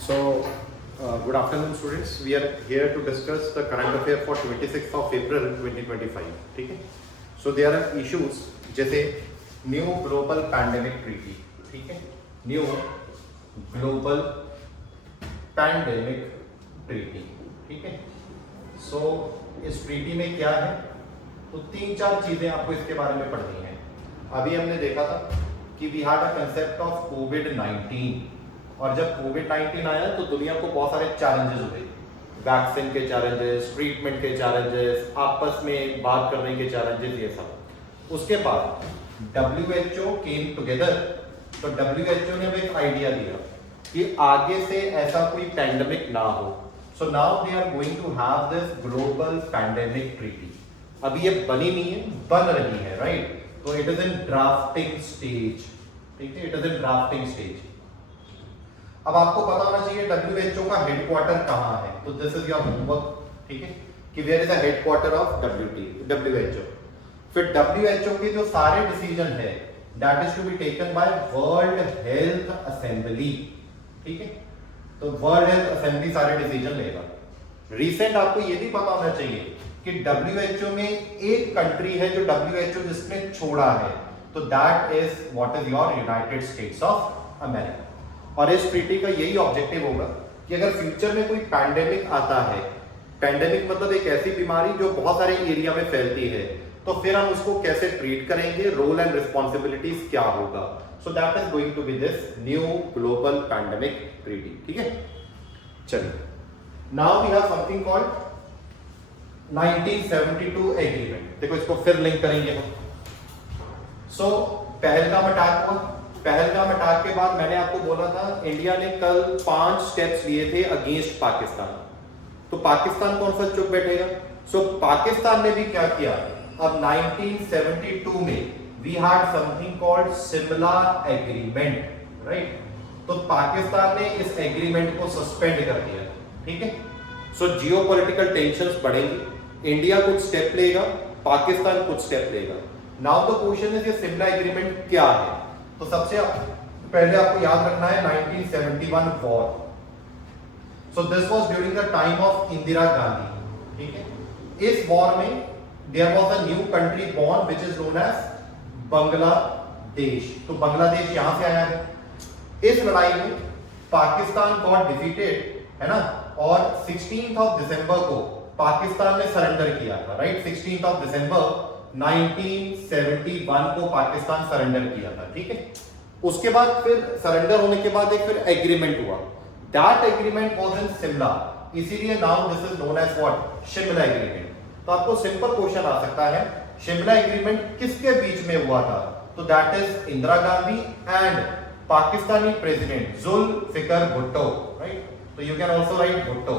So, good afternoon, students. We are here to discuss the current affair for 26th of April 2025. ठीक है? So there are issues जैसे new global pandemic treaty, ठीक है? New global pandemic treaty, ठीक है? So इस treaty में क्या है? तो 3-4 चीजें आपको इसके बारे में पढ़नी है। अभी हमने देखा था कि we had a concept of कोविड-19, और जब कोविड-19 आया तो दुनिया को बहुत सारे चैलेंजेस हुए, वैक्सीन के चैलेंजेस, ट्रीटमेंट के चैलेंजेस, आपस में बात करने के चैलेंजेस, ये सब। उसके बाद WHO केम टुगेदर, तो WHO ने भी एक आइडिया दिया कि आगे से ऐसा कोई पैंडेमिक ना हो। So now they are going to have this global pandemic treaty. अभी ये बनी नहीं है, बन रही है, राइट? तो it is in drafting stage, ठीक है? It is in drafting stage. अब आपको पता होना चाहिए WHO का हेडक्वार्टर कहाँ है, तो दिस इज योर होमवर्क, ठीक है? कि where is the headquarter of WHO। फिर WHO के जो सारे डिसीजन है that is to be taken by world health assembly, ठीक है? तो वर्ल्ड हेल्थ असेंबली सारे डिसीजन लेगा। रिसेंट आपको ये भी पता होना चाहिए कि WHO में एक कंट्री है जो WHO जिसने छोड़ा है, तो that is what is your United states of America. और इस ट्रीटी का यही ऑब्जेक्टिव होगा कि अगर फ्यूचर में कोई पैंडेमिक आता है, पैंडेमिक मतलब एक ऐसी बीमारी जो बहुत सारे एरिया में फैलती है, तो फिर हम उसको कैसे ट्रीट करेंगे, रोल एंड रिस्पॉन्सिबिलिटीज क्या होगा। So that is going to be this new global pandemic treaty, ठीक है? चलिए, now we have something called 1972 agreement. देखो, इसको फिर लिंक करेंगे हम। सो पहलगाम अटैक हुआ। पहलगाम अटैक के बाद मैंने आपको बोला था इंडिया ने कल 5 स्टेप्स लिए थे अगेंस्ट पाकिस्तान। तो पाकिस्तान कौन सा चुप बैठेगा? सो पाकिस्तान ने भी क्या किया, अब 1972 में we had something called Shimla agreement, right? तो पाकिस्तान ने इस एग्रीमेंट को सस्पेंड कर दिया, ठीक है? सो जियोपॉलिटिकल टेंशंस बढ़ेंगी, इंडिया कुछ स्टेप लेगा, पाकिस्तान कुछ स्टेप लेगा। नाउ द क्वेश्चन इज ये शिमला एग्रीमेंट क्या है? तो सबसे पहले आपको याद रखना है 1971 war. So this was during the time of Indira Gandhi, ठीक है? इस वॉर में there was a new country born which is known as Bangladesh. तो बांग्लादेश यहां से आया है। इस लड़ाई में पाकिस्तान गॉट डिफीटेड, है ना? और 16th ऑफ दिसंबर को पाकिस्तान ने सरेंडर किया था, राइट? 16th ऑफ दिसंबर 1971 को पाकिस्तान सरेंडर किया था, ठीक है? उसके बाद फिर सरेंडर होने के बाद एक फिर एग्रीमेंट हुआ, that agreement was in Shimla, इसीलिए now this is known as what, Shimla agreement. तो आपको सिंपल क्वेश्चन आ सकता है, शिमला एग्रीमेंट किसके बीच में हुआ था? तो that is Indira Gandhi and Pakistani president Zulfikar Bhutto, right? तो you can also write Bhutto.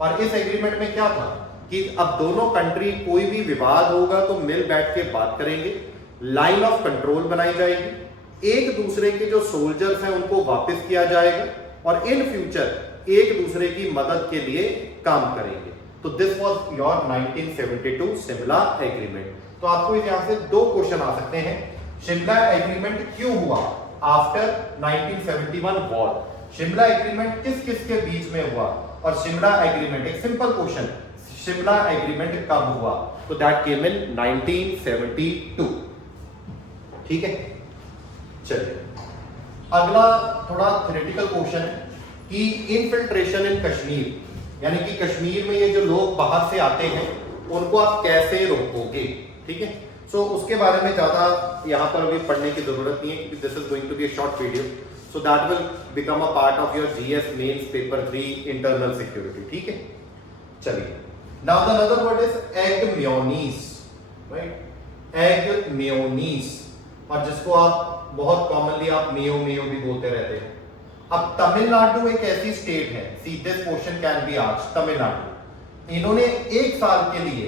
और इस एग्रीमेंट में क्या था कि अब दोनों कंट्री कोई भी विवाद होगा तो मिल बैठ के बात करेंगे, लाइन ऑफ कंट्रोल बनाई जाएगी, एक दूसरे के जो सोल्जर्स हैं उनको वापस किया जाएगा, और इन फ्यूचर एक दूसरे की मदद के लिए काम करेंगे। तो this was your 1972 Shimla agreement. तो आपको यहां से 2 क्वेश्चन आ सकते हैं। शिमला एग्रीमेंट क्यों हुआ आफ्टर 1971 वॉर? शिमला एग्रीमेंट किस किस के बीच में हुआ? और शिमला एग्रीमेंट, एक सिंपल क्वेश्चन, शिमला एग्रीमेंट कब हुआ? तो दैट केम इन 1972, ठीक है? चलिए, अगला थोड़ा थ्योरेटिकल क्वेश्चन है कि इनफिल्ट्रेशन इन कश्मीर, यानी कि कश्मीर में ये जो लोग बाहर से आते हैं उनको आप कैसे रोकोगे, ठीक है? सो उसके बारे में ज्यादा यहां पर अभी पढ़ने की जरूरत नहीं है, क्योंकि this is going to be a short video, so that will become a part of your GS mains paper 3 internal security, ठीक है? चलिए, now the another word is egg mayonnaise, right? Egg mayonnaise, और जिसको आप बहुत commonly आप Mayo Mayo भी बोलते रहते हैं। अब तमिलनाडु एक ऐसी स्टेट है, see this question can be asked, Tamil Nadu, इन्होंने 1 साल के लिए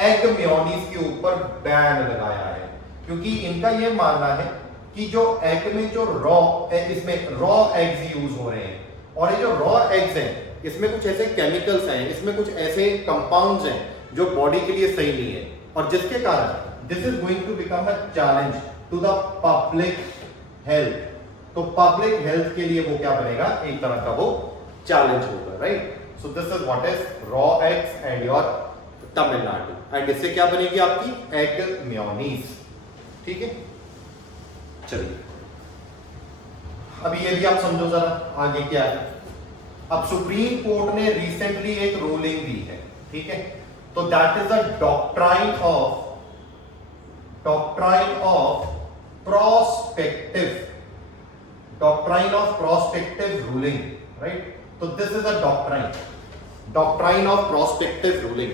एग मेयोनीज के ऊपर बैन लगाया है, क्योंकि इनका यह मानना है कि जो एग में जो इसमें रॉ एग्स यूज हो रहे हैं, और ये जो रॉ एग्स हैं इसमें कुछ ऐसे केमिकल्स हैं, इसमें कुछ ऐसे कंपाउंड्स हैं जो बॉडी के लिए सही नहीं है, और जिसके कारण this is going to become a challenge to the public health, तो पब्लिक हेल्थ के लिए वो क्या बनेगा, एक तरह का वो चैलेंज होगा, right. So this is what is raw eggs and your Tamil Nadu, and इससे क्या बनेगी आपकी एग मेयोनीज, ठीक है। चलिए अभी ये भी आप समझो जरा आगे क्या है। अब सुप्रीम कोर्ट ने रिसेंटली एक रूलिंग दी है, ठीक है, तो that is the doctrine of prospective ruling, right. तो this is a doctrine of prospective ruling.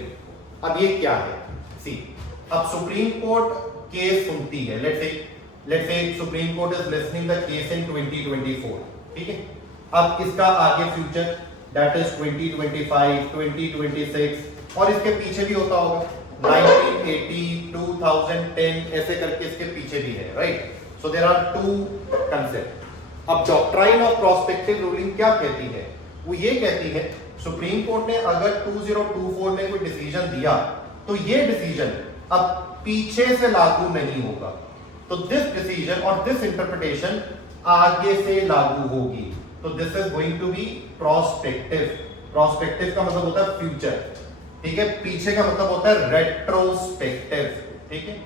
अब ये क्या है, सी, अब सुप्रीम कोर्ट केस सुनती है, let's say supreme court is listening the case in 2024, ठीक है। अब इसका आगे फ्यूचर दैट इज 2025, 2026 और इसके पीछे भी होता होगा 1980, 2010 ऐसे करके इसके पीछे भी है, right. So there are two concept. अब डॉक्ट्राइन ऑफ प्रोस्पेक्टिव रूलिंग क्या कहती है, वो ये कहती है सुप्रीम कोर्ट ने अगर 2024 में कोई डिसीजन दिया तो ये डिसीजन अब पीछे से लागू नहीं होगा, तो दिस डिसीजन और दिस इंटरप्रिटेशन आगे से लागू होगी, तो this is going to be prospective का मतलब होता है फ्यूचर, ठीक है, पीछे का मतलब होता है रेट्रोस्पेक्टिव, ठीक है।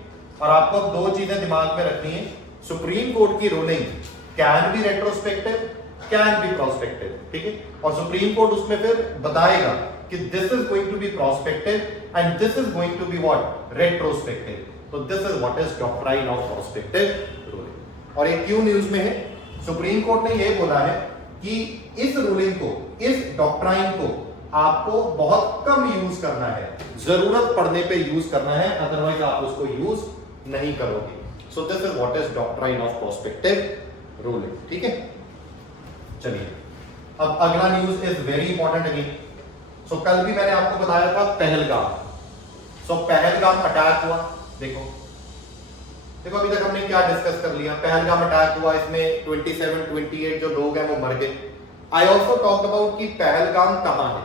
और आपको अब दो चीजें दिमाग में रखनी है, सुप्रीम कोर्ट की ruling can be retrospective, can be prospective, ठीक है, और सुप्रीम कोर्ट उसमें फिर बताएगा कि this is going to be prospective and this is going to be what, retrospective. तो this is what is doctrine of prospective ruling. और ये क्यों न्यूज में है, सुप्रीम कोर्ट ने ये बोला है कि इस रूलिंग को, इस डॉक्ट्राइन को आपको बहुत कम यूज करना है, जरूरत पड़ने पे यूज करना है, अदरवाइज आप उसको यूज नहीं करोगे। So this is what is doctrine of prospective ruling, ठीक है। चलिए अब अगला news is very important again. So कल भी मैंने आपको बताया था पहलगाम, सो पहलगाम अटैक हुआ, देखो अभी तक हमने क्या डिस्कस कर लिया, पहलगाम अटैक हुआ, इसमें 27-28 जो लोग हैं वो मर गए। आई ऑल्सो टॉक्ड अबाउट कि पहलगाम कहां है,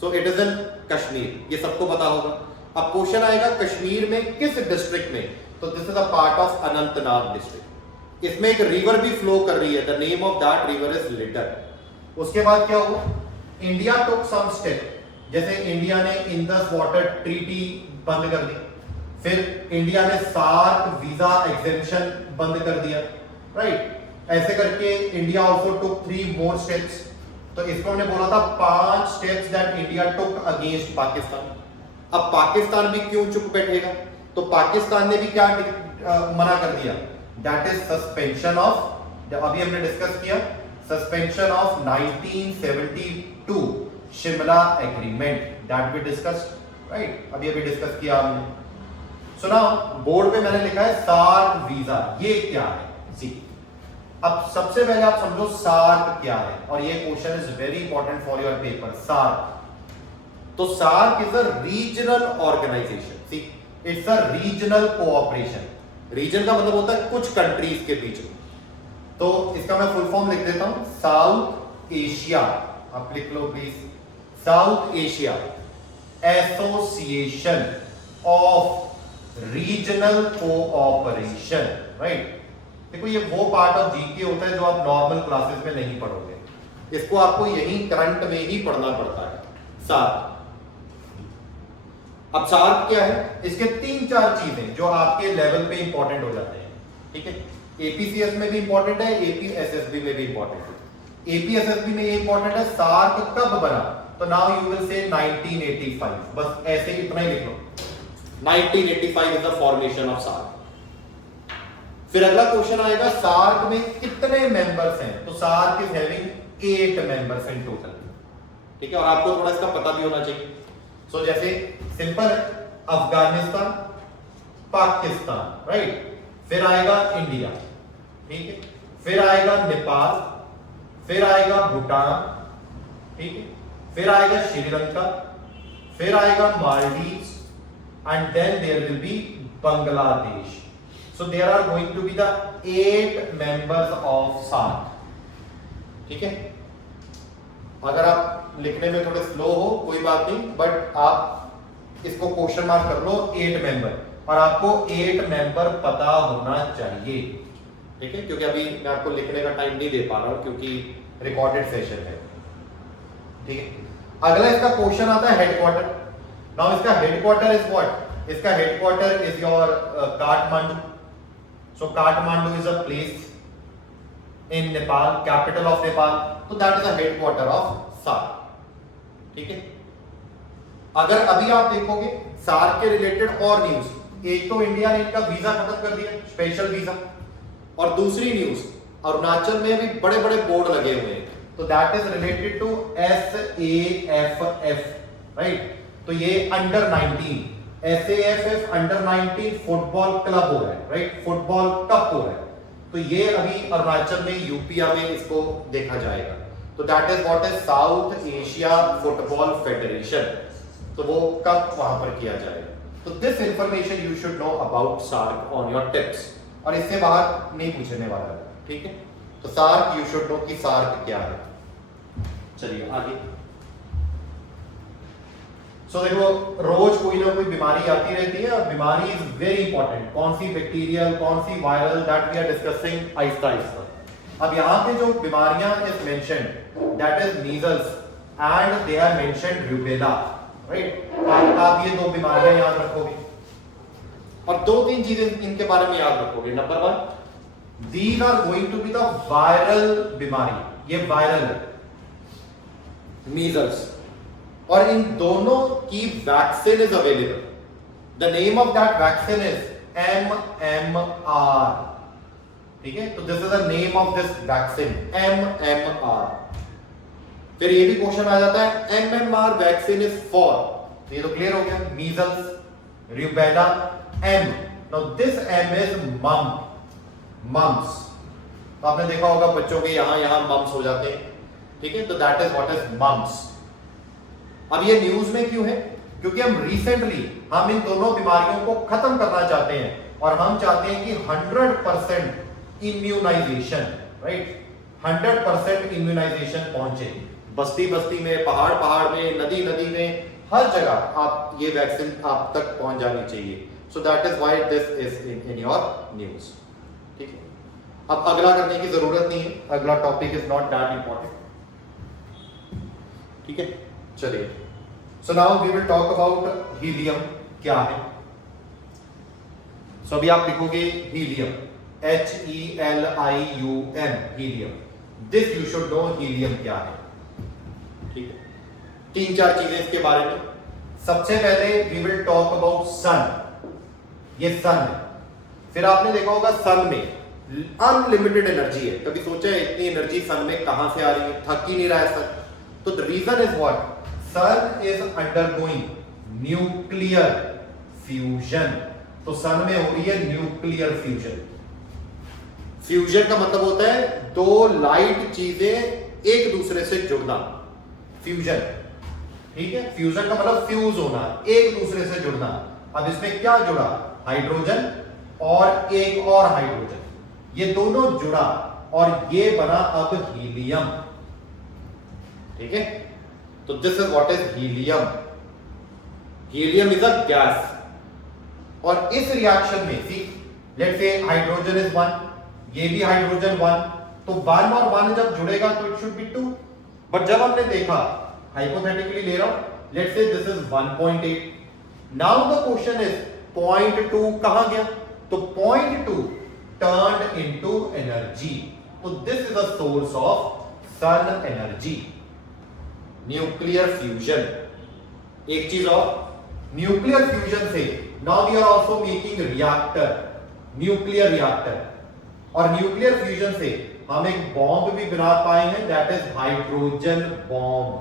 so it is in Kashmir, ये सबको पता होगा। अब क्वेश्चन आएगा कश्मीर में किस डिस्ट्रिक्ट में, तो this is a part of Anantnag district. इसमें एक रिवर भी फ्लो कर रही है, the name of that river is leader. उसके बाद क्या हुआ, इंडिया टुक सम स्टेप, जैसे इंडिया ने इंडस वाटर ट्रीटी बंद कर दी, फिर इंडिया ने सार्क वीजा एग्जेम्पशन बंद कर दिया, राइट। ऐसे करके India also took 3 more steps. तो इसको हमने बोला था 5 steps that India took against Pakistan. अब पाकिस्तान भी क्यों चुप बैठेगा, तो पाकिस्तान ने भी क्या मना कर दिया, दैट इज सस्पेंशन ऑफ, अभी हमने डिस्कस किया suspension of 1972 Shimla agreement, that we discussed, right, अभी डिस्कस किया हमने। सुना बोर्ड पे मैंने लिखा है सार्क वीजा, ये क्या है, सी। अब सबसे पहले आप समझो सार्क क्या है, और ये question is very important for your paper. SAARC, तो SAARC is a regional organisation, see, it's a regional cooperation. Region का मतलब होता है कुछ कंट्रीज के बीच में, तो इसका मैं फुल फॉर्म लिख देता हूं, साउथ एशिया, आप लिख लो please, South Asia association of regional cooperation, right. देखो ये वो पार्ट ऑफ जीके होता है जो आप नॉर्मल क्लासेस में नहीं पढ़ोगे, इसको आपको यही करंट में ही पढ़ना पड़ता है। सार्क, अब सार्क क्या है, इसके 3-4 चीजें जो आपके लेवल पे इंपॉर्टेंट हो जाते हैं, ठीक है। एपीसीएस में भी इंपॉर्टेंट है, एपीएसएसबी में भी इंपॉर्टेंट है। एपीएसएसबी में ये इंपॉर्टेंट है सार्क कब बना, तो नाउ यू विल से 1985, बस ऐसे इतना ही लिख लो, 1985 is the formation of SAARC. फिर अगला क्वेश्चन आएगा सार्क में कितने मेंबर्स हैं, तो SAARC is having 8 members in total, ठीक है। और आपको थोड़ा इसका पता भी होना चाहिए। सो जैसे सिंपल अफगानिस्तान, पाकिस्तान, राइट, फिर आएगा इंडिया, ठीक है, फिर आएगा नेपाल, फिर आएगा भूटान, ठीक है, फिर आएगा श्रीलंका, फिर आएगा Maldives, and then there will be Bangladesh. So there are going to be the 8 members of SAARC, ठीक है। अगर आप लिखने में थोड़े स्लो हो कोई बात नहीं, बट आप इसको क्वेश्चन मार्क कर लो 8 मेंबर, और आपको 8 मेंबर पता होना चाहिए, ठीक है, क्योंकि अभी मैं आपको लिखने का टाइम नहीं दे पा रहा हूं क्योंकि रिकॉर्डेड सेशन है। ठीक है, अगला इसका क्वेश्चन आता है हेडक्वार्टर। नाउ इसका हेडक्वार्टर इज व्हाट? इसका headquarter is your Kathmandu. So Kathmandu is a place in Nepal, capital of Nepal, तो that is the headquarter of SAARC. ठीक है, अगर अभी आप देखोगे सार्क के रिलेटेड और न्यूज, एक तो इंडिया ने इनका वीजा खत्म कर दिया, स्पेशल वीजा, और दूसरी न्यूज अरुणाचल में भी बड़े बड़े बोर्ड लगे हुए हैं, तो that is related to SAFF, राइट। तो ये under 19 SAFF under 19 football club हो रहा है, राइट, फुटबॉल कप हो रहा है। तो ये अभी अरुणाचल में, यूपीआ में इसको देखा जाएगा। तो that is what is South Asia Football Federation, तो वो कब वहां पर किया जाएगा। तो this information you should know about SAARC on your tips, और इससे बाहर नहीं पूछने वाला है। ठीक है, तो सार्क यू शुड नो कि सार्क क्या है। चलिए आगे। सो देखो, रोज कोई ना कोई बीमारी आती रहती है, और बीमारी इज वेरी इंपॉर्टेंट। कौन सी बैक्टीरियल, कौन सी viral, that we are discussing आहिस्ता आहिस्ता। अब यहां पे जो बीमारियां is mentioned, that is measles and they are mentioned rubella, right. आप ये दो बीमारियां याद रखोगे, और दो तीन चीजें इनके बारे में याद रखोगे। Number 1, these are going to be the viral बीमारी, ये वायरल है, मीजल्स, और इन दोनों की vaccine is available. The name of that vaccine is MMR। ठीक है, तो this is the name of this vaccine, MMR। फिर ये भी क्वेश्चन आ जाता है MMR वैक्सीन इज फॉर, तो ये तो क्लियर हो गया, measles, rubella, M। Now this M is mumps. तो आपने देखा होगा बच्चों के यहां मम्स हो जाते हैं। ठीक है, तो that is what is mumps. अब ये न्यूज में क्यों है? क्योंकि हम रिसेंटली इन दोनों बीमारियों को खत्म करना चाहते हैं, और हम चाहते हैं कि 100% इम्यूनाइजेशन, राइट, 100% इम्यूनाइजेशन पहुंचे बस्ती बस्ती में, पहाड़ पहाड़ में, नदी नदी में, हर जगह आप ये वैक्सीन आप तक पहुंच जानी चाहिए। सो that is why this is in your news. ठीक है, अब अगला करने की जरूरत नहीं है, अगला topic is not that important. ठीक है, चलिए। So now we will talk about helium क्या है। सो अभी आप लिखोगे helium, HELIUM, helium. This you should know, helium क्या है। ठीक है, 3-4 चीजें इसके बारे में। सबसे पहले we will talk about sun, ये सन है। फिर आपने देखा होगा सन में अनलिमिटेड एनर्जी है। कभी सोचा है इतनी एनर्जी सन में कहां से आ रही है? थक ही नहीं रहा है सन। तो the reason is what? Sun is undergoing nuclear fusion. तो सन में हो रही है न्यूक्लियर फ्यूजन। फ्यूजन का मतलब होता है दो लाइट चीजें एक दूसरे से जुड़ना, फ्यूजन। ठीक है, फ्यूजन का मतलब फ्यूज होना, एक दूसरे से जुड़ना। अब इसमें क्या जुड़ा? हाइड्रोजन और एक और हाइड्रोजन, ये दोनों जुड़ा और ये बना अब हीलियम। ठीक है, तो this is what is helium. Helium is a gas, और इस रिएक्शन में see let's say hydrogen is 1, ये भी हाइड्रोजन 1, तो 1 और 1 जब जुड़ेगा तो इट शुड बी 2। बट जब हमने देखा, हाइपोथेटिकली ले रहा हूं, let's say this is 1.8, now the question is 0.2 कहां गया? तो 0.2 टर्न्ड इनटू एनर्जी। तो this is a source of sun energy, nuclear fusion. एक चीज और, न्यूक्लियर फ्यूजन से now we are also making reactor, nuclear reactor, और न्यूक्लियर फ्यूजन से हम एक बॉम्ब भी बना पाए हैं, दैट इज हाइड्रोजन बॉम्ब।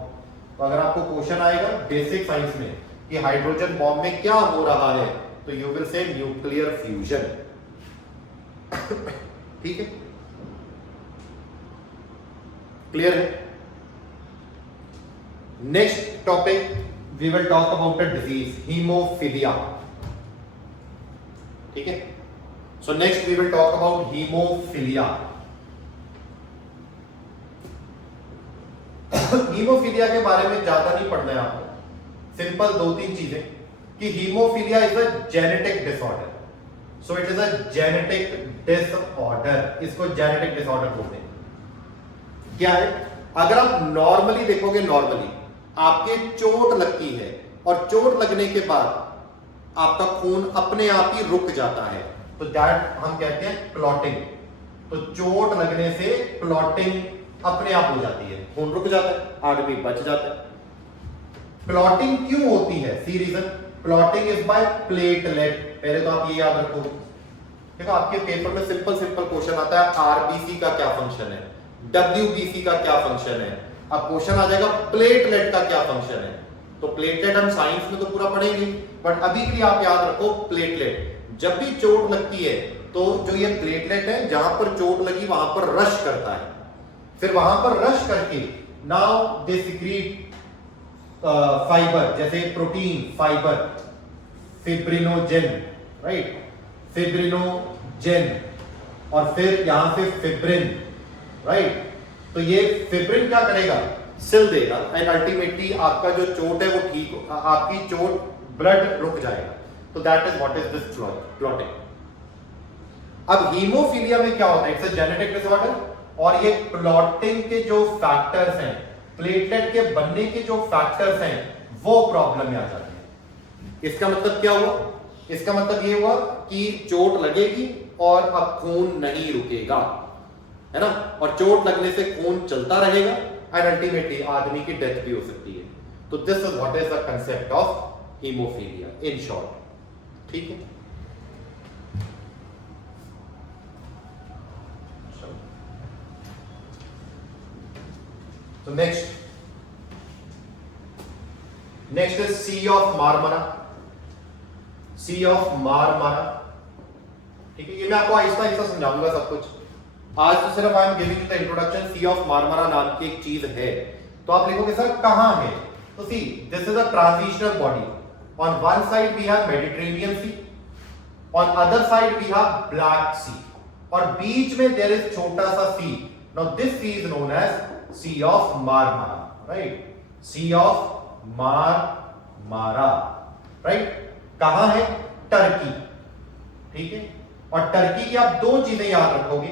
तो अगर आपको क्वेश्चन आएगा बेसिक साइंस में कि हाइड्रोजन बॉम्ब में क्या हो रहा है, तो you will say nuclear fusion. ठीक है, क्लियर है? Next topic we will talk about a disease, haemophilia. ठीक है, so next we will talk about haemophilia. Haemophilia के बारे में ज्यादा नहीं पढ़ना है आपको, सिंपल 2-3 चीजें कि haemophilia is a genetic disorder. So it is a genetic disorder, इसको जेनेटिक डिसऑर्डर बोलते हैं। क्या है? अगर आप नॉर्मली देखोगे, नॉर्मली आपके चोट लगती है और चोट लगने के बाद आपका खून अपने आप ही रुक जाता है, तो दैट हम कहते हैं क्लॉटिंग। तो चोट लगने से क्लॉटिंग अपने आप हो जाती है, खून रुक जाता है, आदमी बच जाता है। क्लॉटिंग क्यों होती है? See reason, clotting is by platelet. पहले तो आप ये याद रखोगे, देखो आपके पेपर में सिंपल सिंपल क्वेश्चन आता है, आरबीसी का क्या फंक्शन है, डब्ल्यूबीसी का क्या फंक्शन है। अब क्वेश्चन आ जाएगा प्लेटलेट का क्या फंक्शन है। तो प्लेटलेट हम साइंस में तो पूरा पढ़ेंगे, बट अभी के लिए आप याद रखो प्लेटलेट। जब भी चोट लगती है तो जो ये प्लेटलेट है, जहां पर चोट लगी वहां पर रश करता है, फिर वहां पर रश करके नाउ दे सिक्रीट फाइबर, जैसे protein, fibre, fibrinogen, right, fibrinogen, और फिर यहां से फिब्रिन, राइट। तो ये फिब्रिन क्या करेगा? सिल देगा, एंड अल्टीमेटली आपका जो चोट है वो ठीक हो, आपकी चोट, ब्लड रुक जाएगा। तो that is what is this clotting. अब हीमोफीलिया में क्या होता है? इट्स अ जेनेटिक डिसऑर्डर, और ये क्लॉटिंग के जो फैक्टर्स हैं, प्लेटलेट के बनने के जो फैक्टर्स हैं, वो प्रॉब्लम में आ जाते हैं। इसका मतलब क्या हुआ? इसका मतलब ये हुआ कि चोट लगेगी और अब खून नहीं रुकेगा, है ना, और चोट लगने से खून चलता रहेगा, एंड अल्टीमेटली आदमी की डेथ भी हो सकती है। तो this is what is the concept of haemophilia in short. ठीक है, तो next is sea of Marmara. Sea of Marmara, ठीक है, ये मैं आपको आहिस्ता आहिस्ता समझाऊंगा सब कुछ। आज तो सिर्फ I am giving you the introduction. Sea of Marmara नाम की एक चीज है, तो आप लिखोगे सर कहां है? तो see this is a transitional body. On one side we have Mediterranean sea, on other side we have black sea, और बीच में देयर इज छोटा सा sea. Now this sea is known as sea of Marmara, right, sea of Marmara, right. कहां है? Turkey, ठीक है। और टर्की की आप दो चीजें याद रखोगे,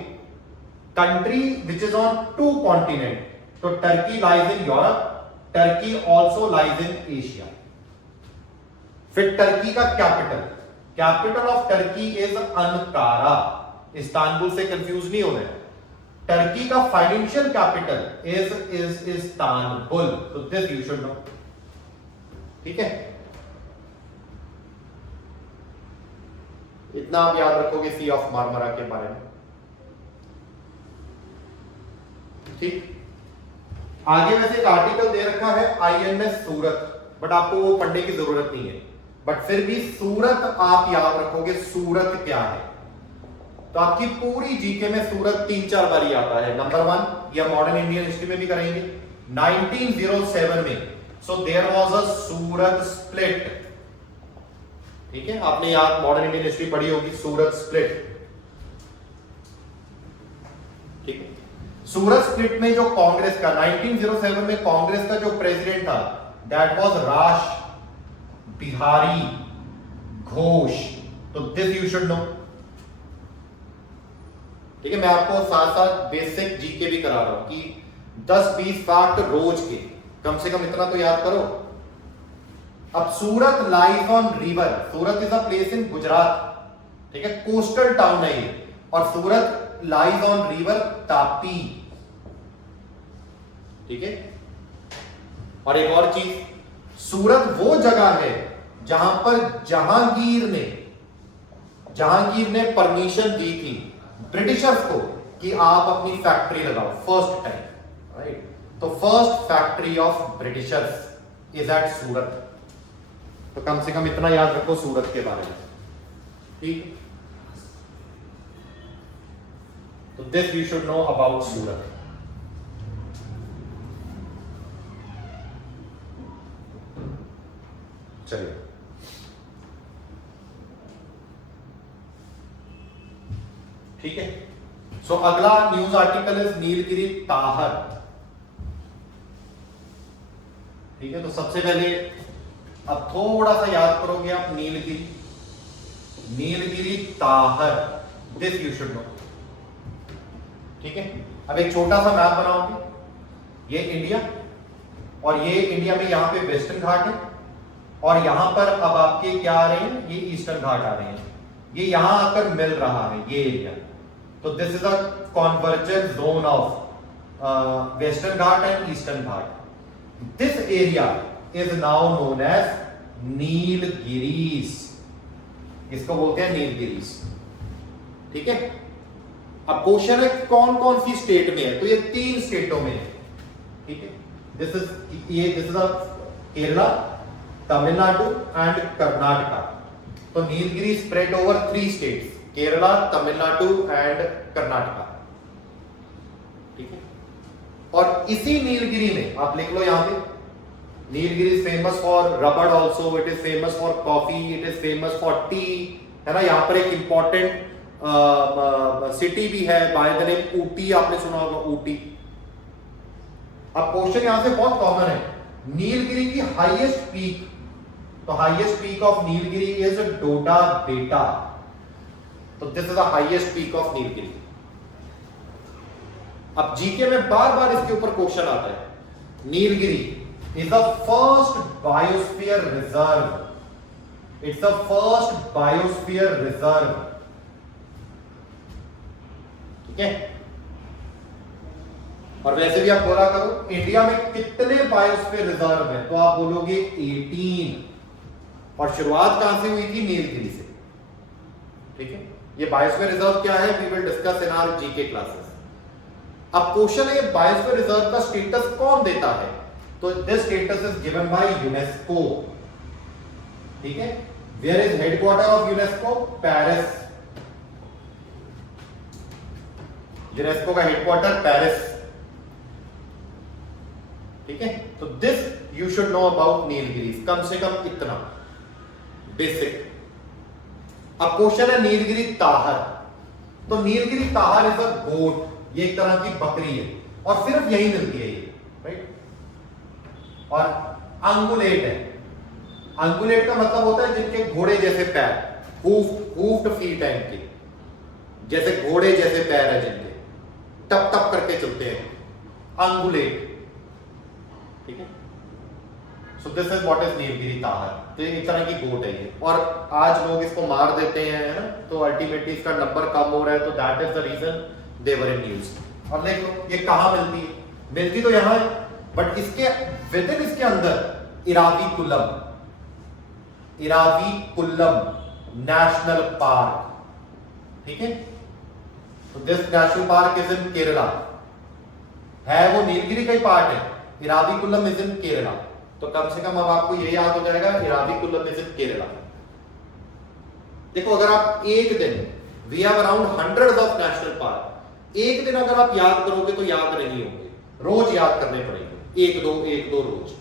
country which is on two continent, तो Turkey lies in Europe, Turkey also lies in Asia. फिर टर्की का capital of Turkey is Ankara, Istanbul से कंफ्यूज नहीं होना है। टर्की का फाइनेंशियल कैपिटल इज इस्तांबुल, तो दिस यू शुड नो, ठीक है। इतना आप याद रखोगे सी ऑफ मारमारा के बारे में, ठीक। आगे वैसे एक आर्टिकल दे रखा है आईएनएस सूरत, बट आपको वो पढ़ने की जरूरत नहीं है, बट फिर भी सूरत आप याद रखोगे। सूरत क्या है? तो आपकी पूरी जीके में सूरत 3-4 बार आता है। नंबर 1 या मॉडर्न इंडियन हिस्ट्री में भी करेंगे 1907 में। So there was a Surat split, ठीक है, आपने याद मॉडर्न इंडियन हिस्ट्री पढ़ी होगी, सूरत स्प्लिट, ठीक है। सूरत स्प्लिट में जो कांग्रेस का 1907 में कांग्रेस का जो प्रेसिडेंट था दैट वाज रास बिहारी घोष, तो दिस यू शुड नो, ठीक है। मैं आपको साथ साथ बेसिक जीके भी करा रहा हूं कि 10-20 फैक्ट रोज के, कम से कम इतना तो याद करो। अब Surat lies on river, Surat is a place in Gujarat, ठीक है, कोस्टल टाउन है ये, और Surat lies on river Tapi, ठीक है। और एक और चीज, सूरत वो जगह है जहां पर जहांगीर ने परमिशन दी थी ब्रिटिशर्स को कि आप अपनी फैक्ट्री लगाओ, फर्स्ट टाइम, राइट। तो first factory of Britishers is at Surat. तो कम से कम इतना याद रखो सूरत के बारे में, ठीक। तो this you should know about Surat. चलिए, ठीक है। सो अगला news article is Nilgiri tahr, ठीक है। तो सबसे पहले अब थोड़ा सा याद करोगे आप Nilgiri. Nilgiri tahr, this you should know. ठीक है, अब एक छोटा सा मैप बनाओगे, ये इंडिया, और ये इंडिया में यहां पे वेस्टर्न घाट है, और यहां पर अब आपके क्या आ रहे हैं, ये ईस्टर्न घाट आ रहे हैं, ये यहां आकर मिल रहा है ये एरिया। तो this is a convergence zone of western Ghat and eastern Ghat. This area is now known as Nilgiris, इसको बोलते हैं नीलगिरीज। ठीक है, अब क्वेश्चन है कौन कौन सी स्टेट में है, तो ये 3 स्टेटों में है। ठीक है, this is Kerala, Tamil Nadu and Karnataka. तो Nilgiri spread over 3 states, Kerala, Tamil Nadu and Karnataka. ठीक है, और इसी नीलगिरी में आप लिख लो यहां पे, नीलगिरी इज फेमस फॉर रबड़ also, it is famous for coffee, it is famous for T, है ना। यहां पर एक इंपॉर्टेंट सिटी भी है बाय द नेम ऊटी, आपने सुना होगा ऊटी। अब क्वेश्चन यहां से बहुत कॉमन है, नीलगिरी की हाईएस्ट पीक, तो highest peak of Nilgiri is Doda Betta, तो this is the highest peak of Nilgiri. अब जीके में बार बार इसके ऊपर क्वेश्चन आता है। Nilgiri is the first biosphere reserve, it's the first biosphere reserve. ठीक है, और वैसे भी आप बोला करो इंडिया में कितने बायोस्फीयर रिजर्व है, तो आप बोलोगे 18, और शुरुआत कहां से हुई थी, नीलगिरी से। ठीक है, ये बायोस्फीयर रिजर्व क्या है, we will discuss in our GK classes. अब क्वेश्चन है बायोस्फीयर रिजर्व का स्टेटस कौन देता है, तो this status is given by UNESCO. ठीक है, where is headquarter of UNESCO, Paris. UNESCO का हेडक्वार्टर पेरिस। ठीक है, तो this you should know about Nilgiri, कम से कम इतना बेसिक। अब क्वेश्चन है नीलगिरी ताहर, तो नीलगिरी ताहर इज अ गोट, ये एक तरह की बकरी है, और सिर्फ यही मिलती है ये, राइट। और अंगुलेट है, अंगुलेट का मतलब होता है जिनके घोड़े जैसे पैर, हूफ्ड फीट है इनके, जैसे घोड़े जैसे पैर है जिनके, टप टप करके चलते हैं, अंगुलेट। ठीक है, so this is what is Nilgiri tahr, तो ये एक तरह की गोट है ये, और आज लोग इसको मार देते हैं, है ना, तो अल्टीमेटली इसका नंबर कम हो रहा है, तो that is the reason they were in news. और देख लो ये कहां मिलती है, मिलती तो यहां है, बट इसके विद इन इसके अंदर इराविकुलम, इराविकुलम नेशनल पार्क। ठीक है, तो दिस नेशनल पार्क इज इन केरला, है वो नीलगिरी का ही पार्ट है, इराविकुलम इज इन केरला। तो कम से कम अब आपको ये याद हो जाएगा, इराविकुलम इज इन केरला। देखो अगर आप एक दिन, we have around hundreds of national park, एक दिन अगर आप याद करोगे तो याद नहीं होंगे, रोज याद करने पड़ेंगे, एक दो रोज,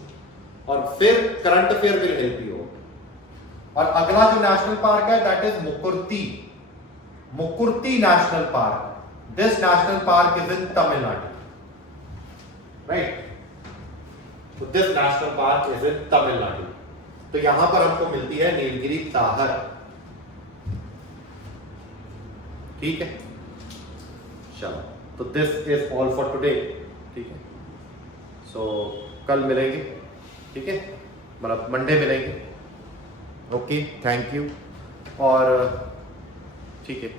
और फिर current affair will help you. और अगला जो नेशनल पार्क है that is Mukurthi, Mukurthi national park. This national park is in Tamil Nadu, right. तो this national park is in Tamil Nadu. तो यहां पर हमको मिलती है नीलगिरी ताहर। ठीक है, चलो, तो this is all for today. ठीक है, सो कल मिलेंगे, ठीक है, मतलब मंडे मिलेंगे। ओके, थैंक यू, और ठीक है।